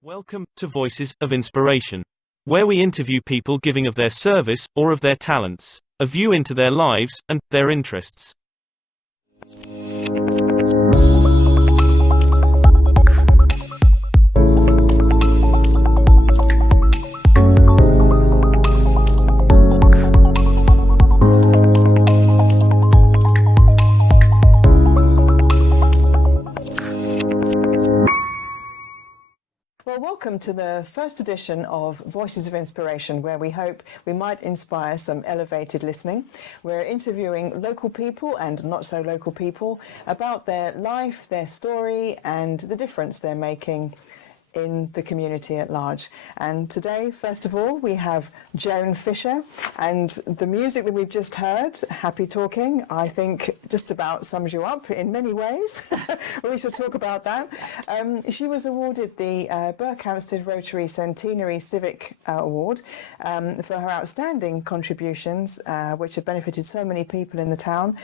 Welcome to Voices of Inspiration, where we interview people giving of their service or of their talents, a view into their lives and their interests. Well, welcome to the first edition of Voices of Inspiration, where we hope we might inspire some elevated listening. We're interviewing local people and not so local people about their life, their story, and the difference they're making in the community at large. And today, first of all, we have Joan Fisher, and the music that we've just heard, Happy Talking, I think just about sums you up in many ways. We shall talk about that. She was awarded the Berjhamsted Rotary Centenary Civic Award for her outstanding contributions, which have benefited so many people in the town.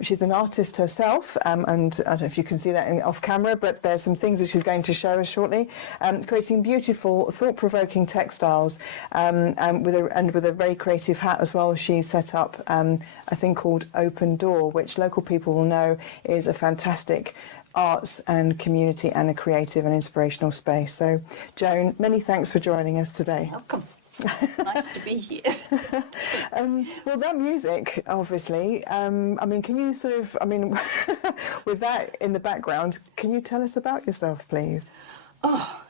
She's an artist herself, and I don't know if you can see that off camera, but there's some things that she's going to show us shortly. Creating beautiful, thought-provoking textiles, and with a very creative hat as well. She set up a thing called Open Door, which local people will know is a fantastic arts and community and a creative and inspirational space. So, Joan, many thanks for joining us today. Welcome. Nice to be here. Well, that music, obviously, I mean, can you sort of, I mean, with that in the background, can you tell us about yourself, please? Oh,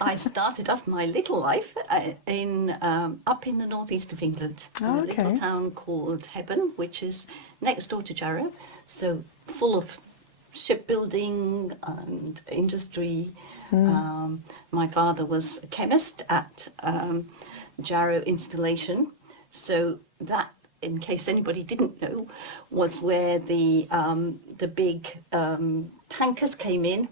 I started off my little life up in the northeast of England, in a little town called Hebburn, which is next door to Jarrow, so full of shipbuilding and industry. My father was a chemist at Jarrow Installation, so that, in case anybody didn't know, was where the big tankers came in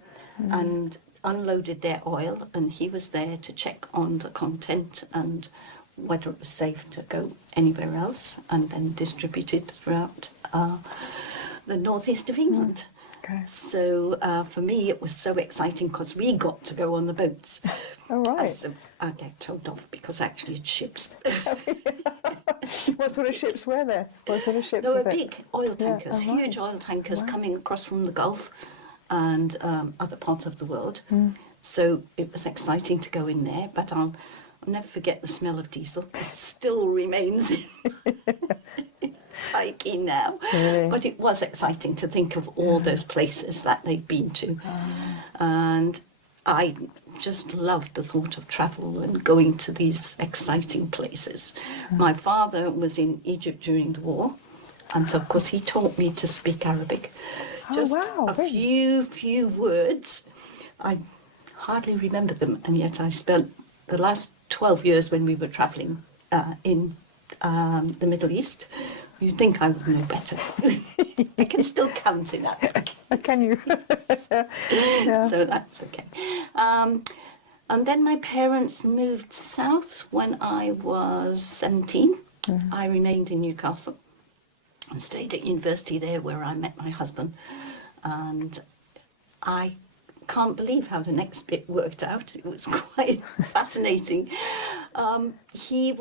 and unloaded their oil, and he was there to check on the content and whether it was safe to go anywhere else, and then distribute it throughout the northeast of England. Okay. So for me it was so exciting because we got to go on the boats. Oh, right. I get told off because actually it's ships. What sort of ships were there? What sort of ships There was were it? big oil tankers, huge oil tankers coming across from the Gulf and other parts of the world. So it was exciting to go in there, but I'll never forget the smell of diesel. It still remains in psyche now. Really? But it was exciting to think of all those places that they'd been to. And I just loved the thought of travel and going to these exciting places. My father was in Egypt during the war, and so of course he taught me to speak Arabic. Just a few words. I hardly remember them, and yet I spent the last 12 years when we were travelling in the Middle East. You'd think I would know better. I can still count in Arabic. Can you? Yeah. So that's okay. And then my parents moved south when I was 17. I remained in Newcastle. I stayed at university there where I met my husband, and I can't believe how the next bit worked out. It was quite fascinating. He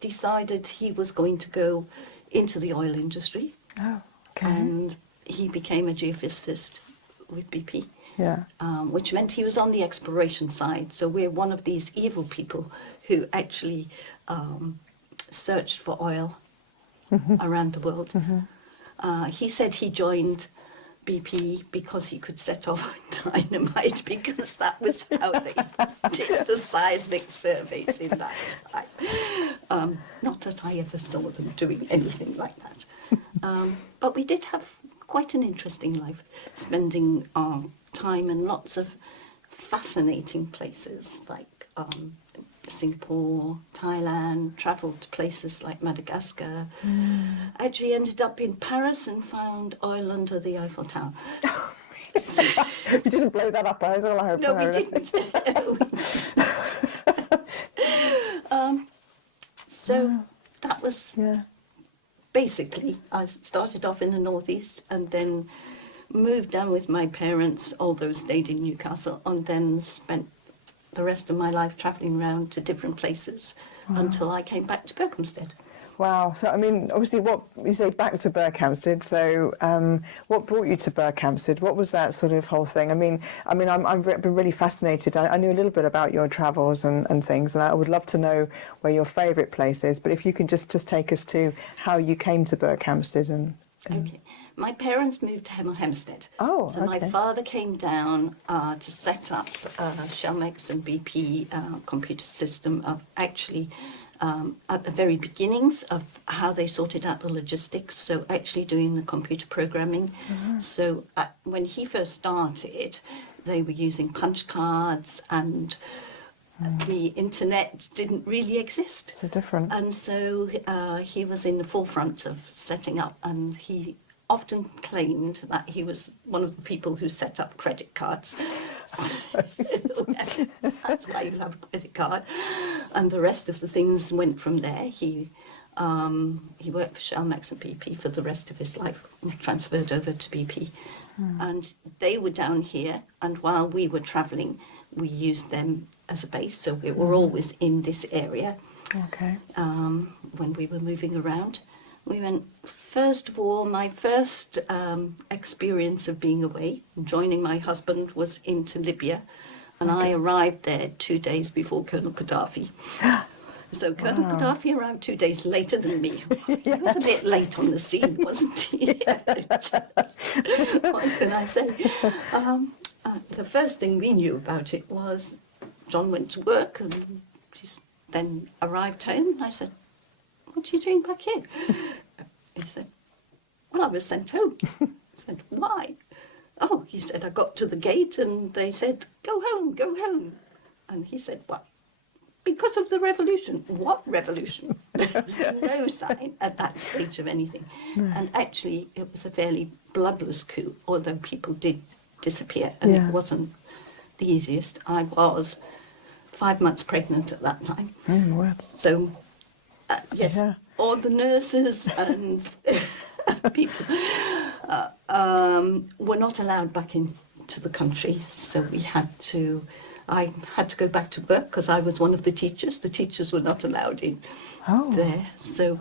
decided he was going to go into the oil industry. Oh, okay. And he became a geophysicist with BP. Yeah. Which meant he was on the exploration side. So we're one of these evil people who actually searched for oil around the world. He said he joined BP because he could set off dynamite, because that was how they did the seismic surveys in that time. Not that I ever saw them doing anything like that. But we did have quite an interesting life, spending our time in lots of fascinating places like Singapore, Thailand, travelled to places like Madagascar. Actually ended up in Paris and found oil under the Eiffel Tower. You didn't blow that up, I hope. No, we didn't. So that was basically, I started off in the northeast and then moved down with my parents, although stayed in Newcastle, and then spent the rest of my life travelling around to different places until I came back to Berjhamsted. Wow. So, I mean, obviously, what you say back to Berjhamsted. So, what brought you to Berjhamsted? What was that sort of whole thing? I've been really fascinated. I knew a little bit about your travels and things, and I would love to know where your favourite place is. But if you can just take us to how you came to Berjhamsted and. Okay. My parents moved to Berjhamsted. Oh, so okay. my father came down to set up Shellmex and BP computer system of actually at the very beginnings of how they sorted out the logistics, so actually doing the computer programming. So when he first started, they were using punch cards and the internet didn't really exist. So different. And so he was in the forefront of setting up, and he often claimed that he was one of the people who set up credit cards. That's why you have a credit card. And the rest of the things went from there. He worked for Shellmex and BP for the rest of his life, transferred over to BP. And they were down here, and while we were travelling, we used them as a base, so we were always in this area. Okay. When we were moving around. We went, first of all, my first experience of being away, joining my husband, was into Libya, and I arrived there 2 days before Colonel Gaddafi. So Colonel Gaddafi arrived 2 days later than me. He was a bit late on the scene, wasn't he? What can I say? The first thing we knew about it was John went to work and then arrived home. And I said, "What are you doing back here?" He said, "Well, I was sent home." I said, "Why?" "Oh," he said, "I got to the gate and they said, 'Go home, go home.'" And he said, "What? Because of the revolution." "What revolution?" There was no sign at that stage of anything. And actually, it was a fairly bloodless coup, although people did disappear, and it wasn't the easiest. I was 5 months pregnant at that time. Wow. So, yes, all the nurses and people were not allowed back into the country. So I had to go back to work because I was one of the teachers. The teachers were not allowed in there. So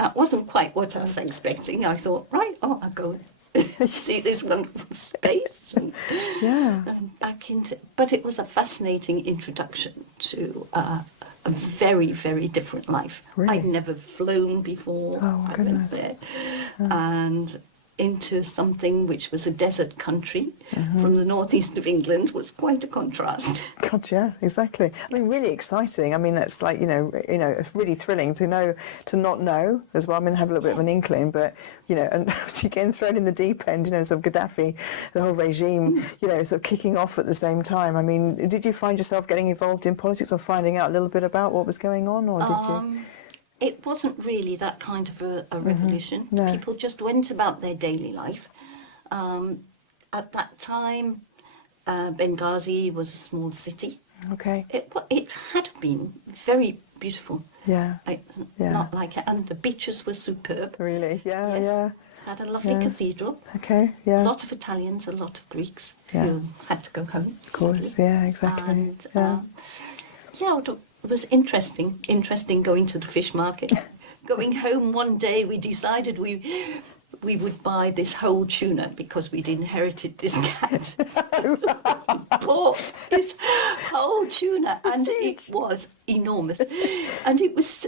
that wasn't quite what I was expecting. I thought, right, I'll go see this wonderful space and back into. But it was a fascinating introduction to a very, very different life. Really? I'd never flown before. Oh, I goodness. went there and into something which was a desert country from the northeast of England was quite a contrast. God, yeah, exactly. I mean, really exciting. I mean, that's like, it's really thrilling to not know as well. I mean, have a little bit of an inkling, but, and obviously getting thrown in the deep end, sort of Gaddafi, the whole regime, sort of kicking off at the same time. I mean, did you find yourself getting involved in politics or finding out a little bit about what was going on, or did you? It wasn't really that kind of a revolution. No. People just went about their daily life. At that time, Benghazi was a small city. Okay. It had been very beautiful. Yeah. Not like it. And the beaches were superb. Really? Yeah, Yes. yeah. Had a lovely cathedral. Okay, yeah. A lot of Italians, a lot of Greeks Yeah. who had to go home. Of course, sadly. yeah, exactly. And, it was interesting going to the fish market. Going home one day, we decided we would buy this whole tuna because we'd inherited this cat. So we bought this whole tuna, and it was enormous. And it was,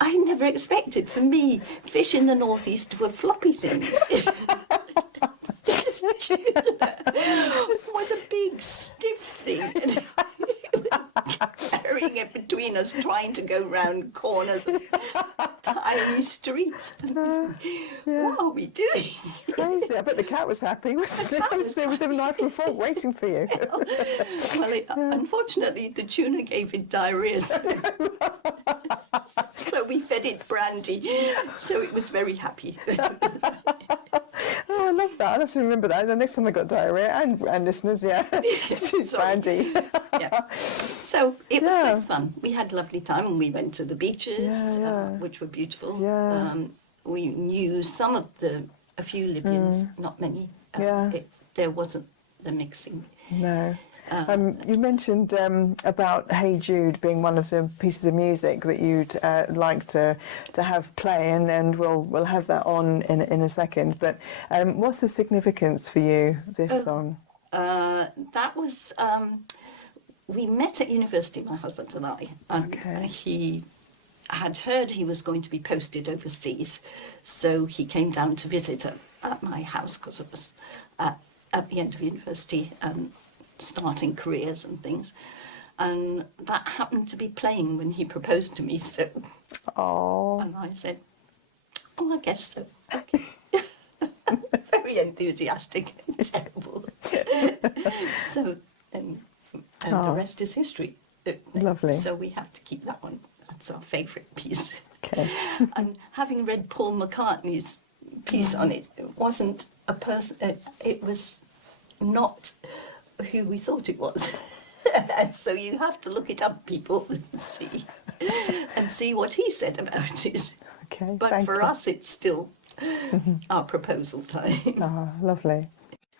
I never expected. For me, fish in the northeast were floppy things. This tuna was a big, stiff thing. Carrying it between us, trying to go round corners of tiny streets. What are we doing? Crazy. I bet the cat was happy, wasn't it? It was there with a knife and fork waiting for you. Unfortunately, the tuna gave it diarrhea. So we fed it brandy. So it was very happy. Oh, I love that. I'll have to remember that. The next time I got diarrhea, and listeners, it's brandy. So it was good fun. We had a lovely time and we went to the beaches, Yeah. which were beautiful. Yeah. we knew a few Libyans, not many. Yeah. There wasn't the mixing. No. You mentioned about Hey Jude being one of the pieces of music that you'd like to have play, and we'll have that on in a second. But what's the significance for you, this song? That was, we met at university, my husband and I, and he had heard he was going to be posted overseas, so he came down to visit at my house, because it was at the end of university and starting careers and things. And that happened to be playing when he proposed to me, so... Oh. And I said, oh, I guess so. Okay. Very enthusiastic. Terrible. So, and the rest is history. Lovely. So we have to keep that one. That's our favourite piece. Okay. And having read Paul McCartney's piece on it, it wasn't a person, it was not who we thought it was. So you have to look it up, people, and see what he said about it. Okay. But for us, it's still our proposal time. Oh, lovely.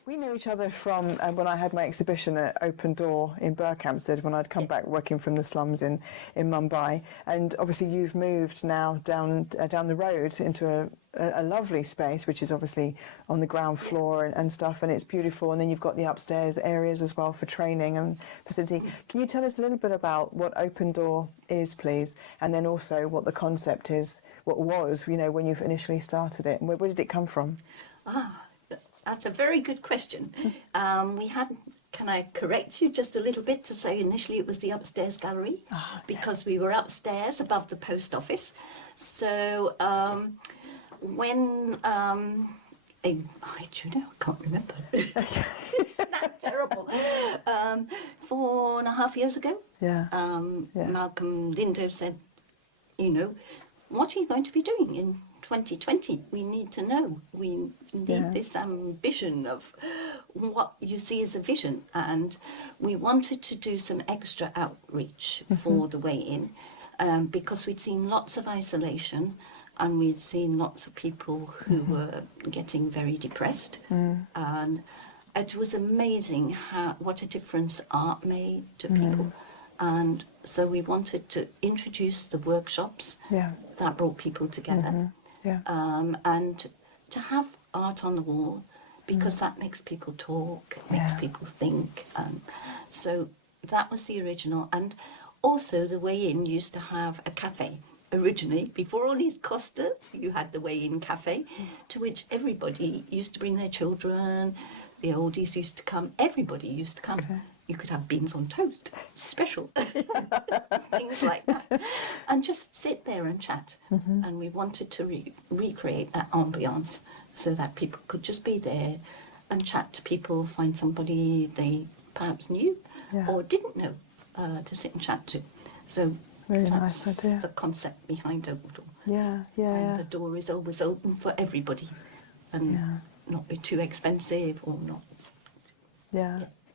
We knew each other from when I had my exhibition at Open Door in Berjhamsted, when I'd come back working from the slums in Mumbai. And obviously you've moved now down the road into a lovely space, which is obviously on the ground floor and stuff, and it's beautiful. And then you've got the upstairs areas as well for training and facility. Can you tell us a little bit about what Open Door is, please? And then also what the concept is, what was, when you initially started it, and where did it come from? That's a very good question. Can I correct you just a little bit to say initially it was the upstairs gallery, because we were upstairs above the post office. So when, I can't remember. Isn't that terrible? 4.5 years ago, Malcolm Lindo said, what are you going to be doing in 2020? We need to know. We need this ambition of what you see as a vision. And we wanted to do some extra outreach for the way in, because we'd seen lots of isolation, and we'd seen lots of people who were getting very depressed. And it was amazing what a difference art made to people. And so we wanted to introduce the workshops that brought people together. And to have art on the wall, because that makes people talk, it makes people think. So that was the original. And also the Way In used to have a cafe. Originally, before all these Costas, you had the Way In cafe, to which everybody used to bring their children, the oldies used to come, everybody used to come. Okay. You could have beans on toast, special, things like that, and just sit there and chat. And we wanted to recreate that ambiance so that people could just be there and chat to people, find somebody they perhaps knew or didn't know to sit and chat to. So really that's nice idea. The concept behind Open Door. And the door is always open for everybody, and not be too expensive or not.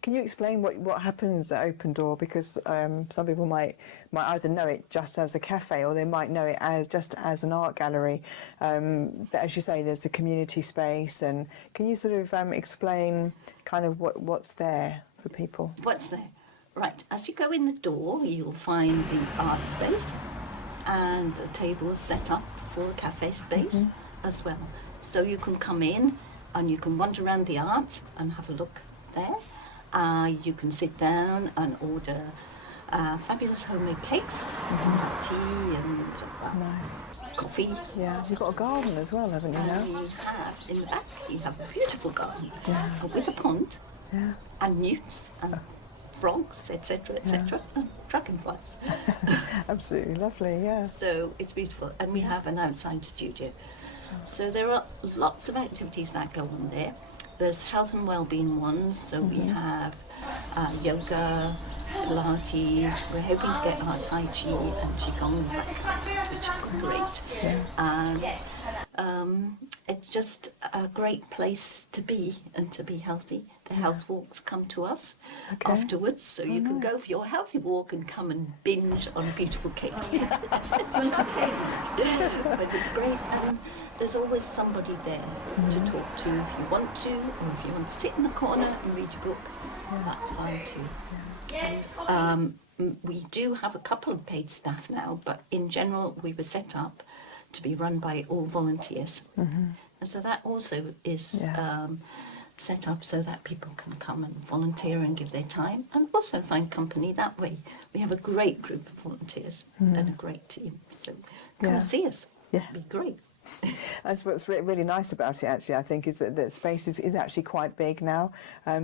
Can you explain what happens at Open Door? Because some people might either know it just as a cafe, or they might know it as just as an art gallery. But as you say, there's a community space, and can you sort of explain kind of what's there for people? What's there? Right. As you go in the door, you'll find the art space, and a table is set up for a cafe space as well. So you can come in and you can wander around the art and have a look there. You can sit down and order fabulous homemade cakes, tea and coffee. Yeah, you've got a garden as well, haven't you now? We have, in the back, you have a beautiful garden with a pond and newts and frogs, etc., etc., and dragonflies. Absolutely lovely, yeah. So it's beautiful. And we have an outside studio. So there are lots of activities that go on there. There's health and well-being ones, so we have yoga, Pilates. We're hoping to get our Tai Chi and Qigong back, which are great. And it's just a great place to be and to be healthy. health walks come to us Okay. afterwards, so you can go for your healthy walk and come and binge on beautiful cakes. Just hate it. But it's great, and there's always somebody there to talk to if you want to, or if you want to sit in the corner and read your book, that's fine too. We do have a couple of paid staff now, but in general we were set up to be run by all volunteers. And so that also is set up so that people can come and volunteer and give their time, and also find company that way. We have a great group of volunteers and a great team, so come and see us. Yeah. It'd be great. That's what's really nice about it, actually, I think, is that the space is actually quite big now.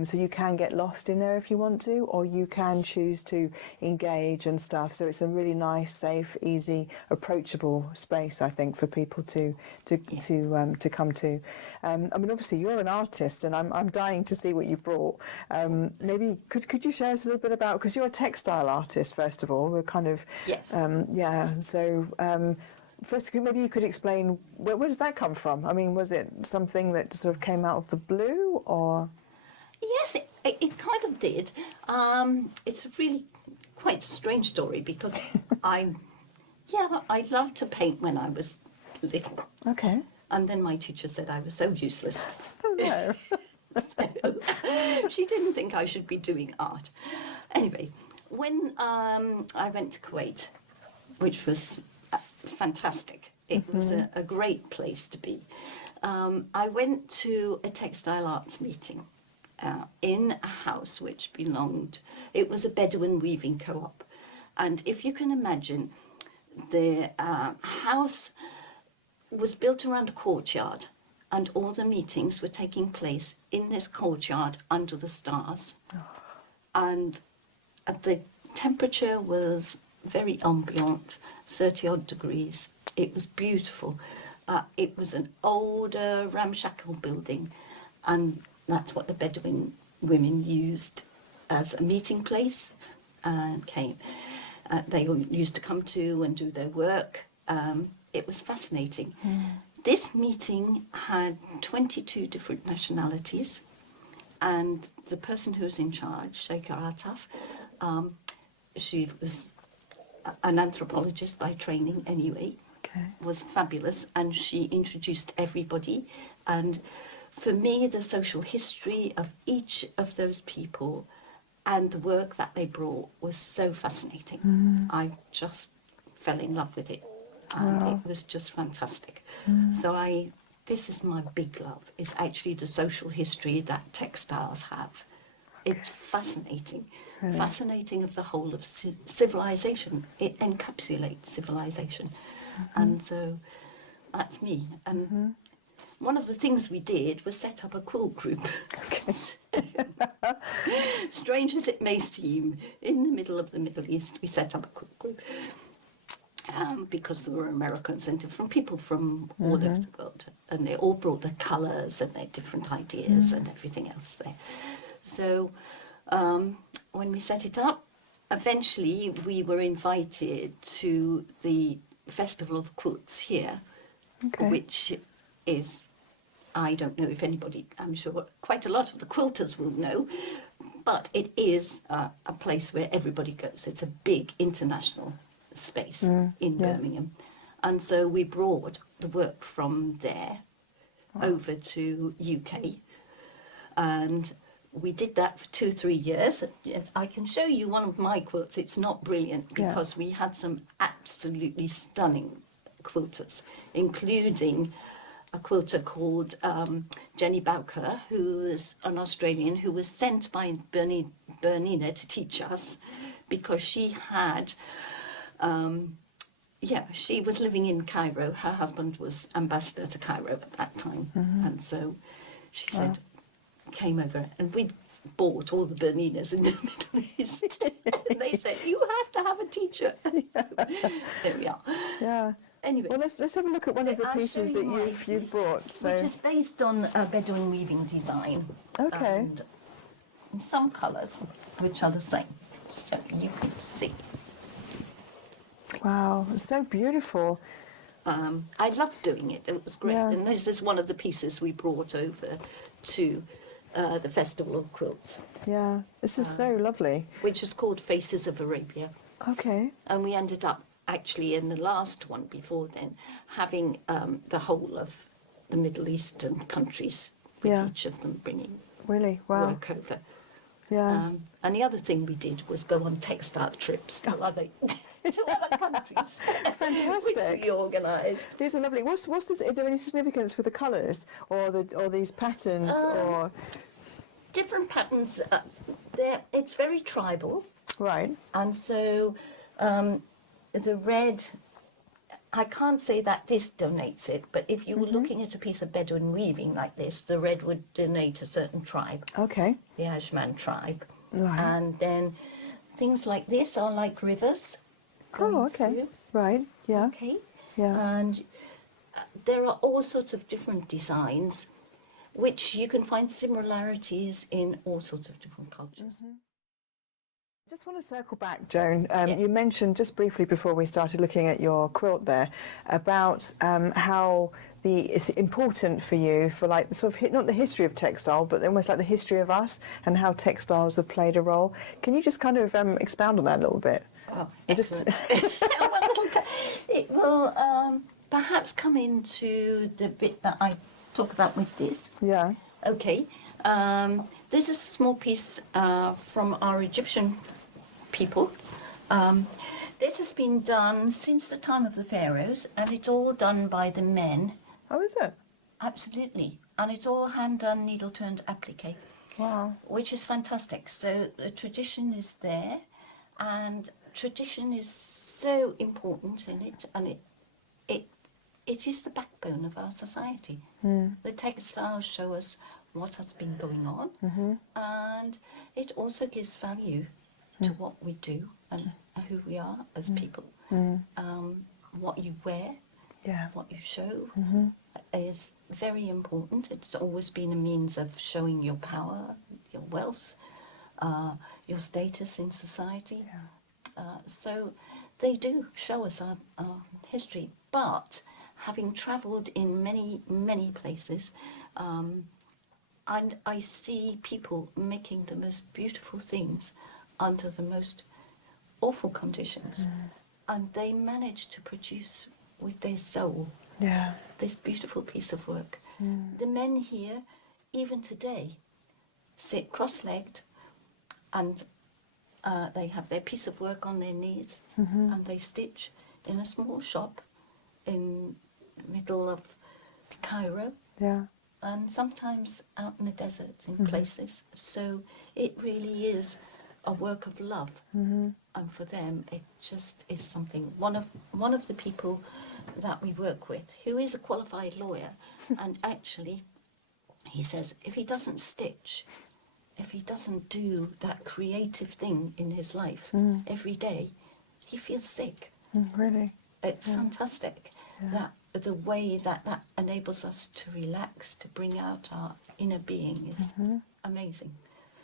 So you can get lost in there if you want to, or you can choose to engage and stuff. So it's a really nice, safe, easy, approachable space, I think, for people to come to. I mean, obviously, you're an artist, and I'm dying to see what you brought. Maybe could you share us a little bit about, because you're a textile artist, first of all. We're kind of So. First, maybe you could explain, where does that come from? I mean, was it something that sort of came out of the blue, or...? Yes, it kind of did. It's a really quite a strange story, because I loved to paint when I was little. Okay. And then my teacher said I was so useless. Oh, no. So, she didn't think I should be doing art. Anyway, when I went to Kuwait, which was fantastic. It was a great place to be. I went to a textile arts meeting in a house which belonged, it was a Bedouin weaving co-op. And if you can imagine, the house was built around a courtyard, and all the meetings were taking place in this courtyard under the stars. And the temperature was very ambient, 30 odd degrees. It was beautiful. It was an older ramshackle building, and that's what the Bedouin women used as a meeting place. They used to come to and do their work. It was fascinating. This meeting had 22 different nationalities, and the person who was in charge, Sheikha Ataf, she was an anthropologist by training anyway, was fabulous, and she introduced everybody. And for me, the social history of each of those people and the work that they brought was so fascinating. I just fell in love with it, and it was just fantastic. So this is my big love, is actually the social history that textiles have. It's fascinating, fascinating of the whole of civilization. It encapsulates civilization. And so that's me. And one of the things we did was set up a quilt group. Strange as it may seem, in the middle of the Middle East, we set up a quilt group. Because there were Americans and different people from all over the world. And they all brought their colours and their different ideas and everything else there. So when we set it up, eventually we were invited to the Festival of Quilts here, which is, I don't know if anybody, I'm sure quite a lot of the quilters will know, but it is a place where everybody goes. It's a big international space in Birmingham. And so we brought the work from there over to UK, and we did that for 2-3 years. I can show you one of my quilts. It's not brilliant because we had some absolutely stunning quilters, including a quilter called Jenny Bowker, who is an Australian who was sent by Bernina to teach us, because she had, she was living in Cairo. Her husband was ambassador to Cairo at that time. And so she said, came over, and we bought all the Berninas in the Middle East. And they said, you have to have a teacher. So, there we are. Yeah. Anyway, well, let's have a look at one of the pieces that you've brought. So, which is based on a Bedouin weaving design. Okay. And in some colours, which are the same. So you can see. Wow, it's so beautiful. I loved doing it. It was great. Yeah. And this is one of the pieces we brought over to the Festival of Quilts, Yeah, this is so lovely. which is called Faces of Arabia. Okay. And we ended up actually in the last one before then having the whole of the Middle Eastern countries with Yeah. each of them bringing Really? Wow. work over. Yeah. And the other thing we did was go on textile trips to other to other countries. Fantastic. Which we organised. These are lovely. What's this? Is there any significance with the colours or these patterns or? Different patterns. It's very tribal, Right. and so the red. I can't say that this donates it, but if you were looking at a piece of Bedouin weaving like this, the red would donate a certain tribe, Okay. the Ajman tribe. Right. And then things like this are like rivers going Oh, okay. through. Right. Yeah. Okay. Yeah. And there are all sorts of different designs, which you can find similarities in all sorts of different cultures. Just want to circle back, Joan. Yeah. You mentioned just briefly before we started looking at your quilt there about how it's important for you for like the sort of not the history of textile, but almost like the history of us and how textiles have played a role. Can you just kind of expound on that a little bit? Oh, Just- excellent. Well, it will perhaps come into the bit that I talk about with this. Yeah. Okay. This is a small piece from our Egyptian people. This has been done since the time of the pharaohs, and it's all done by the men. Oh, is it? Absolutely. And it's all hand-done, needle-turned applique. Wow. Which is fantastic. So the tradition is there, and tradition is so important in it, and it is the backbone of our society. The textiles show us what has been going on, and it also gives value to what we do and who we are as people. What you wear, Yeah. what you show is very important. It's always been a means of showing your power, your wealth, your status in society. So they do show us our history. But having travelled in many, many places, and I see people making the most beautiful things under the most awful conditions. And they manage to produce with their soul Yeah. this beautiful piece of work. The men here, even today, sit cross-legged and they have their piece of work on their knees and they stitch in a small shop in the middle of Cairo Yeah. and sometimes out in the desert in places. So it really is a work of love. And for them, it just is something. One of the people that we work with, who is a qualified lawyer, and actually, he says if he doesn't stitch, if he doesn't do that creative thing in his life every day, he feels sick. Really. It's fantastic that the way that enables us to relax, to bring out our inner being is amazing.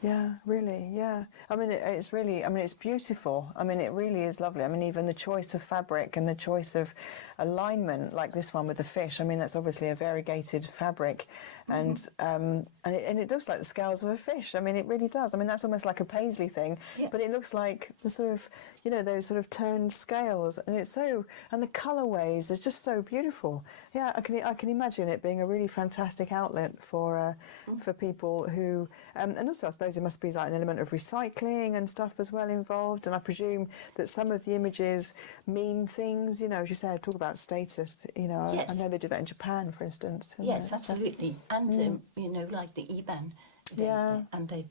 Yeah, really, yeah. I mean, it's really, I mean, it's beautiful. I mean, it really is lovely. I mean, even the choice of fabric and the choice of alignment, like this one with the fish, I mean, that's obviously a variegated fabric. And it looks like the scales of a fish. I mean, it really does. I mean, that's almost like a paisley thing, but it looks like the sort of, you know, those sort of turned scales. And it's so, and the colourways are just so beautiful. Yeah, I can imagine it being a really fantastic outlet for people who, and also I suppose there must be like an element of recycling and stuff as well involved. And I presume that some of the images mean things, you know, as you say, talk about status, you know, Yes. I know they do that in Japan, for instance. Yes, absolutely. And, you know, like the Iban, and they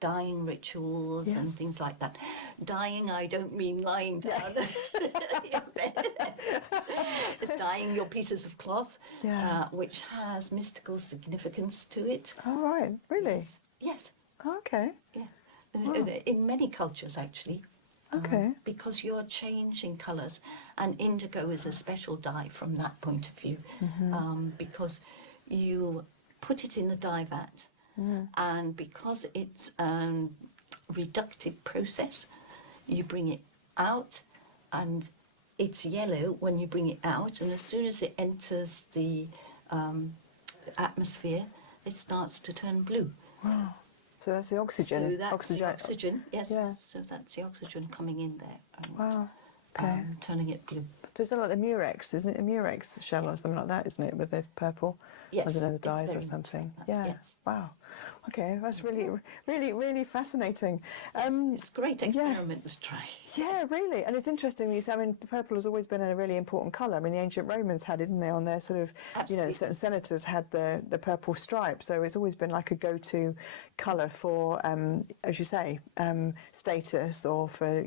dyeing rituals and things like that. Dyeing, I don't mean lying down. It's dyeing your pieces of cloth, which has mystical significance to it. Oh, right, really? Yes. Oh, okay. Yeah. In many cultures, actually. Okay. Because you're changing colours, and indigo is a special dye from that point of view, because you put it in the dye vat, and because it's a reductive process, you bring it out, and it's yellow when you bring it out, and as soon as it enters the atmosphere, it starts to turn blue. So that's the oxygen. So that's the oxygen, yes. Yeah. So that's the oxygen coming in there and Wow. Okay. turning it blue. So it's like the murex, isn't it? A murex shell or something like that, isn't it? With the purple. Yes, I don't know, the it's dyes very or much something. like that, Yeah. yes. Wow. Okay, that's really fascinating. It's a great experiment to try. Yeah, really. And it's interesting that you say, I mean, purple has always been a really important colour. I mean, the ancient Romans had it, didn't they, on their sort of, Absolutely. certain senators had the purple stripe. So it's always been like a go-to colour for, as you say, status or for,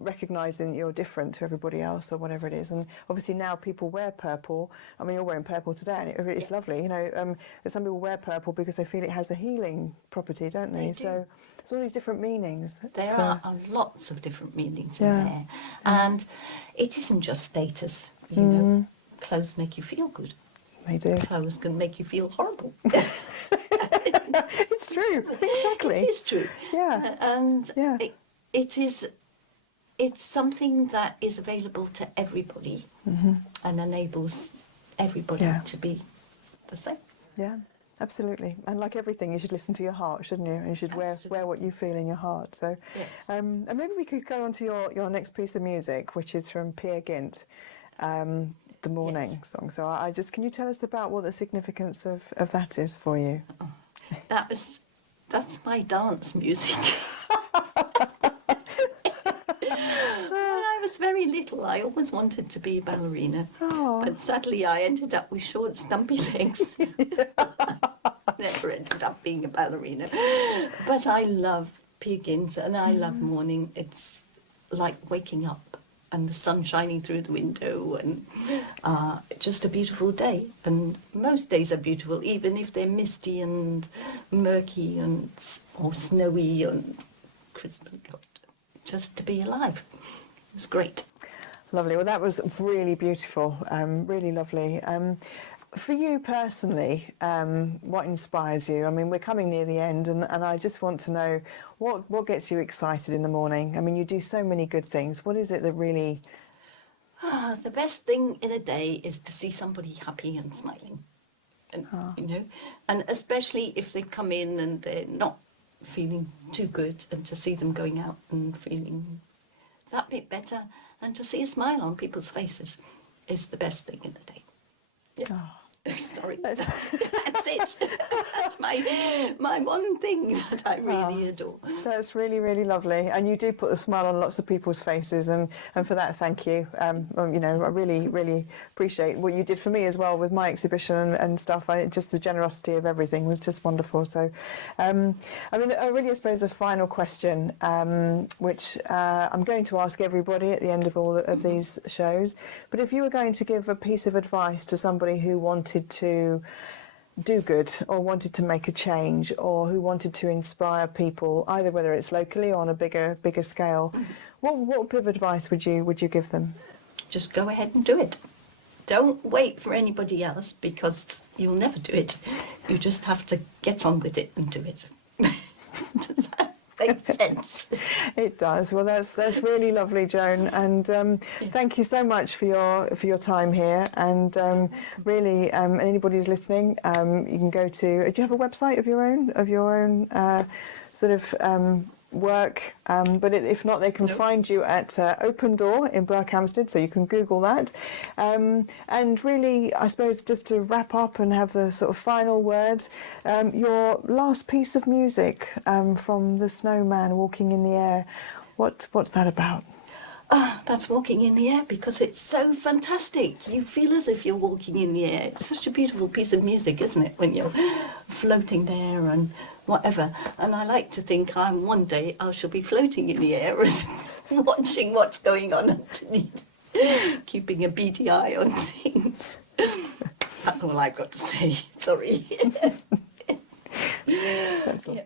recognising that you're different to everybody else or whatever it is. And obviously now people wear purple. I mean, you're wearing purple today, and it's lovely. Some people wear purple because they feel it has a healing property, don't they? They do. So there's all these different meanings. There are lots of different meanings in there. And it isn't just status, you know. Clothes make you feel good. They do. Clothes can make you feel horrible. It's true. Exactly. It is true. Yeah. And it's something that is available to everybody and enables everybody to be the same. Yeah, absolutely. And like everything, you should listen to your heart, shouldn't you? And you should wear what you feel in your heart. So, Yes. And maybe we could go on to your next piece of music, which is from Peer Gynt, the Morning song. So can you tell us about what the significance of that is for you? That's my dance music. When I was very little, I always wanted to be a ballerina. Oh. But sadly, I ended up with short, stumpy legs. Never ended up being a ballerina. But I love Peer Gynt and I love morning. It's like waking up and the sun shining through the window and just a beautiful day. And most days are beautiful, even if they're misty and murky or snowy and crisp and cold. Just to be alive. It was great. Lovely. Well, that was really beautiful, really lovely. For you personally, what inspires you? I mean, we're coming near the end, and I just want to know what gets you excited in the morning? I mean, you do so many good things. What is it that really... The best thing in a day is to see somebody happy and smiling. And, and especially if they come in and they're not feeling too good, and to see them going out and feeling that bit better, and to see a smile on people's faces is the best thing in the day. Yeah. Oh. Sorry, that's it. That's my one thing that I really adore. That's really, really lovely. And you do put a smile on lots of people's faces, and for that, thank you. I really, really appreciate what you did for me as well with my exhibition and stuff. Just the generosity of everything was just wonderful. So, I suppose a final question, which I'm going to ask everybody at the end of all of these shows. But if you were going to give a piece of advice to somebody who wanted to do good or wanted to make a change or who wanted to inspire people, either whether it's locally or on a bigger scale, what bit of advice would you give them? Just go ahead and do it. Don't wait for anybody else, because you'll never do it. You just have to get on with it and do it. Does that make sense? It does. Well, that's really lovely, Joan, and thank you so much for your time here. And really, anybody who's listening, you can go to. Do you have a website of your own sort of work? But if not, they can find you at Open Door in Berjhamsted, so you can Google that. And really, I suppose, just to wrap up and have the sort of final word, your last piece of music from the Snowman Walking in the Air, what's that about? That's walking in the air, because it's so fantastic. You feel as if you're walking in the air. It's such a beautiful piece of music, isn't it, when you're floating there and whatever. And I like to think one day I shall be floating in the air and watching what's going on underneath, keeping a beady eye on things. That's all I've got to say. Sorry. That's lovely.